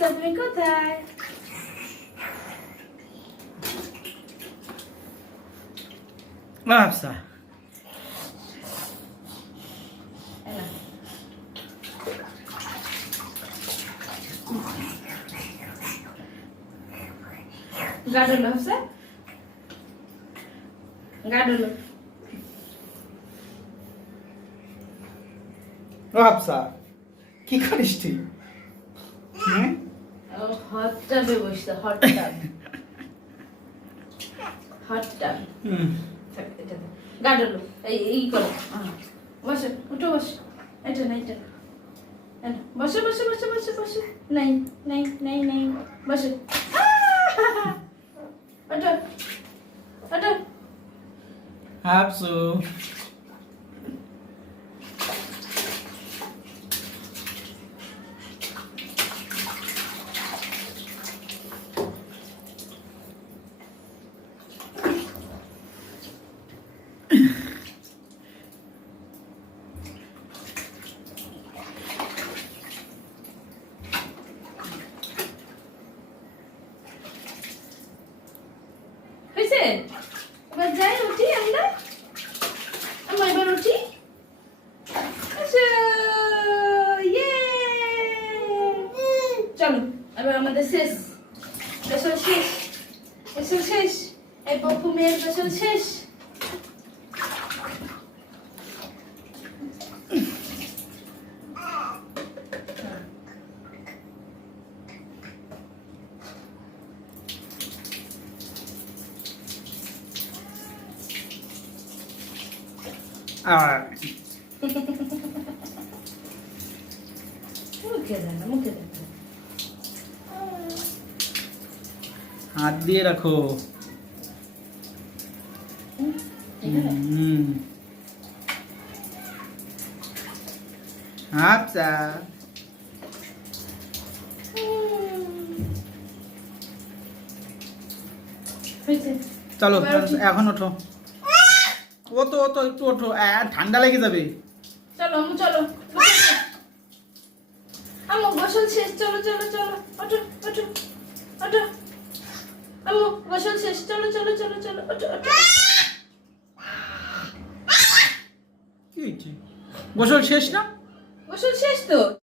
তুমি কোথায়? আচ্ছা গাডলো হচ্ছে গাডলো আচ্ছা কি করিস তুই হট টাবে বসতে হট টাব হট টাব গাডলো এই করো বসো উঠো বসো এটা না এটা বসো বসো বসো বসো বসো নাই নাই নাই নাই বসো ওঠো ওঠো হাফসু হয়েছে এবার যাই উঠি আমরা এবার উঠি আচ্ছা ইয়ে চলো এবার আমাদের শেষ স্পেশাল শেষ স্পেশাল শেষ এই পপু মেয়ের স্পেশাল শেষ মুখে দেন মুখে দেন হাত দিয়ে রাখো আচ্ছা হয়েছে চলো এখন ওঠো ওতো ওতো একটু ওঠো ঠান্ডা লেগে যাবে চলো আম্মু চলো আম্মু গোসল শেষ চলো চলো চলো ওঠো ওঠো ওঠো আম্মু গোসল শেষ চলো চলো চলো চলো ওঠো ওঠো কি হয়েছে গোসল শেষ না গোসল শেষ তো